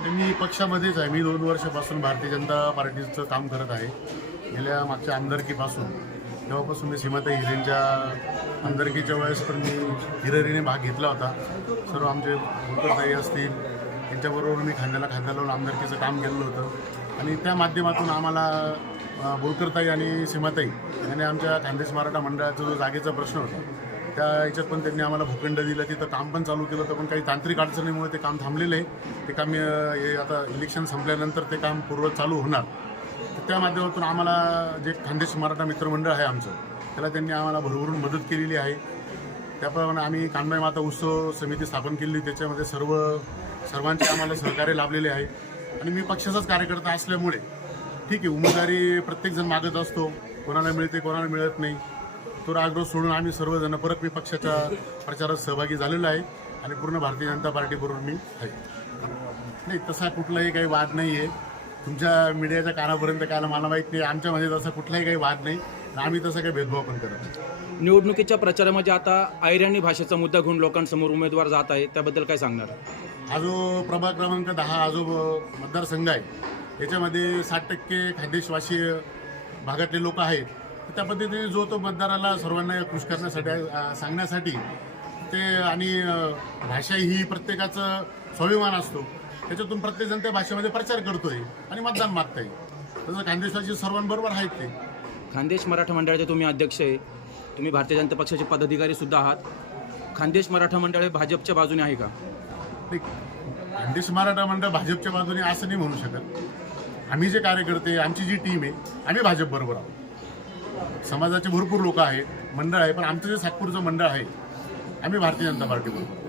मी पक्षामध्येच आहे. मी दोन वर्षापासून भारतीय जनता पार्टीचं काम करत आहे. गेल्या मागच्या आमदारकीपासून. तेव्हापासून मी सीमाताई हिरेंच्या आमदारकीच्या वेळेस पण मी हिरेरीने भाग घेतला होता. सर्व आमचे भूतरताई असतील यांच्याबरोबर मी खांद्याला खांदा लावून आमदारकीचं काम केलेलं होतं. आणि त्या माध्यमातून आम्हाला बोलकरताई आणि सीमाताई यांनी आमच्या खानदेश मराठा मंडळाचा जो जागेचा प्रश्न होता त्या याच्यात पण त्यांनी आम्हाला भूखंड दिलं. तिथं काम पण चालू केलं होतं पण काही तांत्रिक अडचणीमुळे ते काम थांबलेलं आहे. ते काम हे आता इलेक्शन संपल्यानंतर ते काम पूर्वत चालू होणार. तर त्या माध्यमातून आम्हाला जे खानदेश मराठा मित्रमंडळ आहे आमचं त्याला त्यांनी आम्हाला भरभरून मदत केलेली आहे. त्याप्रमाणे आम्ही कानबाई माता उत्सव समिती स्थापन केली. त्याच्यामध्ये सर्व सर्वांचे आम्हाला सहकार्य लाभलेले आहे. आणि मी पक्षाचाच कार्यकर्ता असल्यामुळे ठीक आहे उमेदवारी प्रत्येकजण मागत असतो. कोणाला मिळते कोणाला मिळत नाही. तो रागरोज सोडून आम्ही सर्वजण परत मी पक्षाच्या प्रचारात सहभागी झालेलो आहे आणि पूर्ण भारतीय जनता पार्टीबरोबर मी आहे. नाही तसा कुठलाही काही वाद नाही आहे तुमच्या मीडियाच्या कानापर्यंत काय आलं मला माहीत नाही. आमच्यामध्ये तसा कुठलाही काही वाद नाही. आम्ही तसा काही भेदभाव पण करत नाही. निवडणुकीच्या प्रचारामध्ये आता आयराणी भाषेचा मुद्दा घेऊन लोकांसमोर उमेदवार जात आहे त्याबद्दल काय सांगणार? हा जो प्रभाग क्रमांक दहा हा जो मतदारसंघ आहे याच्यामध्ये साठ टक्के खानदेशवासी भागातले लोक आहेत. त्या पद्धतीने जो तो मतदाराला सर्वांना खुश करण्यासाठी सांगण्यासाठी ते आणि भाषा ही प्रत्येकाचं स्वाभिमान असतो. त्याच्यातून प्रत्येकजण त्या भाषेमध्ये प्रचार करतोय आणि मतदान मागताय. तसं खानदेशवासी सर्वांबरोबर आहेत ते. खानदेश मराठा मंडळाचे तुम्ही अध्यक्ष आहे. तुम्ही भारतीय जनता पक्षाचे पदाधिकारी सुद्धा आहात. खानदेश मराठा मंडळ हे भाजपच्या बाजूने आहे का? खानदेश मराठा मंडळ भाजपच्या बाजूने असं नाही म्हणू शकत. आम्ही जे कार्यकर्ते आमची जी टीम आहे आम्ही भाजप बरोबर आहोत. समाजाचे भरपूर लोक आहेत मंडळ आहे पण आमचं जे सातपूरचं मंडळ आहे आम्ही भारतीय जनता पार्टी बोलतो